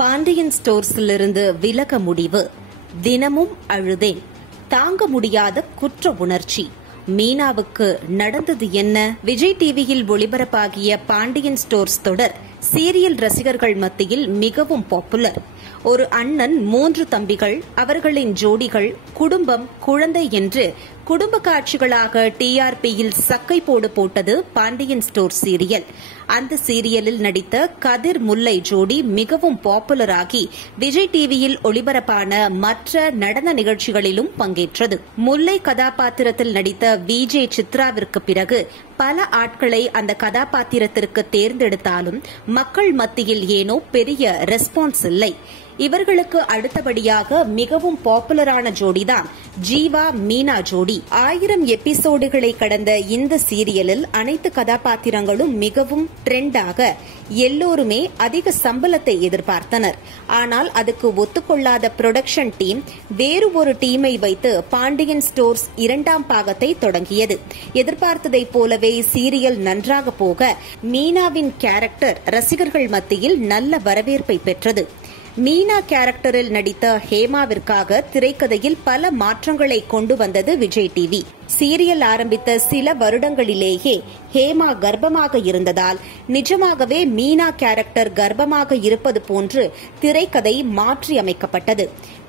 பாண்டியன் ஸ்டோர்ஸிலிருந்து விலக முடிவு. தினமும் அழுதேன். தாங்க முடியாத குற்ற உணர்ச்சி. மீனாவுக்கு நடந்தது என்ன? விஜய் டிவியில் ஒளிபரப்பாகிய பாண்டியன் ஸ்டோர்ஸ் தொடர் சீரியல் ரசிகர்கள் மத்தியில் மிகவும் பாப்புலர். ஒரு அண்ணன், 3 தம்பிகள், அவர்களின் ஜோடிகள், குடும்பம், குழந்தை என்று குடும்ப காட்சிகளாக டிஆர்பியில் சக்கை போட்டது பாண்டியன் ஸ்டோர் சீரியல். அந்த சீரியலில் நடித்த கதிர் முல்லை ஜோடி மிகவும் பாப்புலராகி விஜய் டிவியில் ஒளிபரப்பான மற்ற நடன நிகழ்ச்சிகளிலும் பங்கேற்றது. முல்லை கதாபாத்திரத்தில் நடித்த விஜே சித்ராவிற்கு பிறகு பல ஆட்களை அந்த கதாபாத்திரத்திற்கு தேர்ந்தெடுத்தாலும் மக்கள் மத்தியில் ஏனோ பெரிய ரெஸ்பான்ஸ் இல்லை. இவர்களுக்கு அடுத்தபடியாக மிகவும் பாப்புலரான ஜோடிதான் ஜீவா மீனா ஜோடி. 1000 எபிசோடுகளை கடந்த இந்த சீரியலில் அனைத்து கதாபாத்திரங்களும் மிகவும் ட்ரெண்டாக, எல்லோருமே அதிக சம்பளத்தை எதிர்பார்த்தனர். ஆனால் அதுக்கு ஒத்துக்கொள்ளாத புரொடக்ஷன் டீம் வேறு ஒரு டீமை வைத்து பாண்டியன் ஸ்டோர்ஸ் 2ஆம் பாகத்தை தொடங்கியது. எதிர்பார்த்ததைப் போலவே சீரியல் நன்றாக போக மீனாவின் கேரக்டர் ரசிகர்கள் மத்தியில் நல்ல வரவேற்பை பெற்றது. மீனா கேரக்டரில் நடித்த ஹேமாவிற்காக திரைக்கதையில் பல மாற்றங்களை கொண்டு வந்தது விஜய் டிவி. சீரியல் ஆரம்பித்த சில வருடங்களிலேயே ஹேமா கர்ப்பமாக இருந்ததால் நிஜமாகவே மீனா கேரக்டர் கர்ப்பமாக இருப்பது போன்று திரைக்கதை மாற்றி அமைக்கப்பட்டது.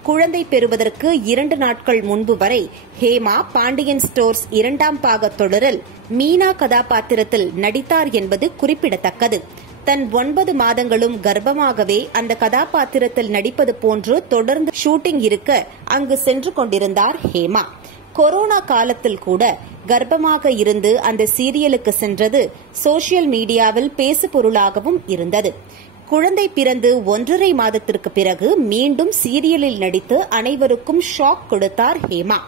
குழந்தை பெறுவதற்கு 2 நாட்கள் முன்பு வரை ஹேமா பாண்டியன் ஸ்டோர்ஸ் 2ஆம் பாக தொடரில் மீனா கதாபாத்திரத்தில் நடித்தார் என்பது குறிப்பிடத்தக்கது. தன் 9 மாதங்களும் கர்ப்பமாகவே அந்த கதாபாத்திரத்தில் நடிப்பது போன்று தொடர்ந்து ஷூட்டிங் இருக்க அங்கு சென்று கொண்டிருந்தார் ஹேமா. கொரோனா காலத்தில் கூட கர்ப்பமாக இருந்து அந்த சீரியலுக்கு சென்றது சோசியல் மீடியாவில் பேசுபொருளாகவும் இருந்தது. குழந்தை பிறந்து 1.5 மாதத்திற்கு பிறகு மீண்டும் சீரியலில் நடித்து அனைவருக்கும் ஷாக் கொடுத்தார் ஹேமா.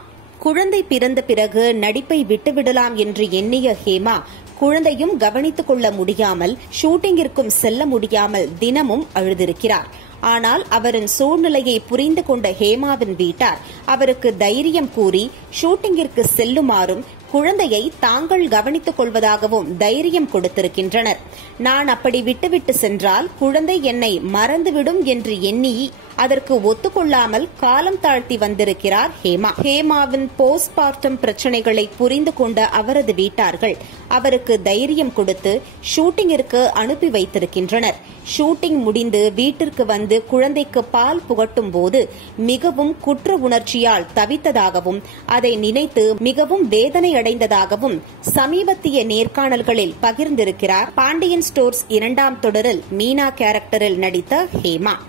குழந்தை பிறந்த பிறகு நடிப்பை விட்டுவிடலாம் என்று எண்ணிய ஹேமா குழந்தையும் கவனித்துக் கொள்ள முடியாமல் ஷூட்டிங்கிற்கும் செல்ல முடியாமல் தினமும் அழுதிருக்கிறார். ஆனால் அவரின் சூழ்நிலையை புரிந்து கொண்ட ஹேமாவின் வீட்டார் அவருக்கு தைரியம் கூறி ஷூட்டிங்கிற்கு செல்லுமாறும் குழந்தையை தாங்கள் கவனித்துக் கொள்வதாகவும் தைரியம் கொடுத்திருக்கின்றனர். நான் அப்படி விட்டுவிட்டு சென்றால் குழந்தை என்னை மறந்துவிடும் என்று எண்ணி அதற்கு ஒத்துக்கொள்ளாமல் காலம் தாழ்த்தி வந்திருக்கிறார் ஹேமா. ஹேமாவின் போஸ்ட்மார்ட்டம் பிரச்சனைகளை புரிந்து கொண்ட அவரது வீட்டார்கள் அவருக்கு தைரியம் கொடுத்து ஷூட்டிங்கிற்கு அனுப்பி வைத்திருக்கின்றனர். ஷூட்டிங் முடிந்து வீட்டிற்கு வந்து குழந்தைக்கு பால் புகட்டும் போது மிகவும் குற்ற உணர்ச்சியால் தவித்ததாகவும் அதை நினைத்து மிகவும் வேதனை அடைந்ததாகவும் சமீபத்திய நேர்காணல்களில் பகிர்ந்திருக்கிறார் பாண்டியன் ஸ்டோர்ஸ் 2ஆம் தொடரில் மீனா கேரக்டரில் நடித்த ஹேமா.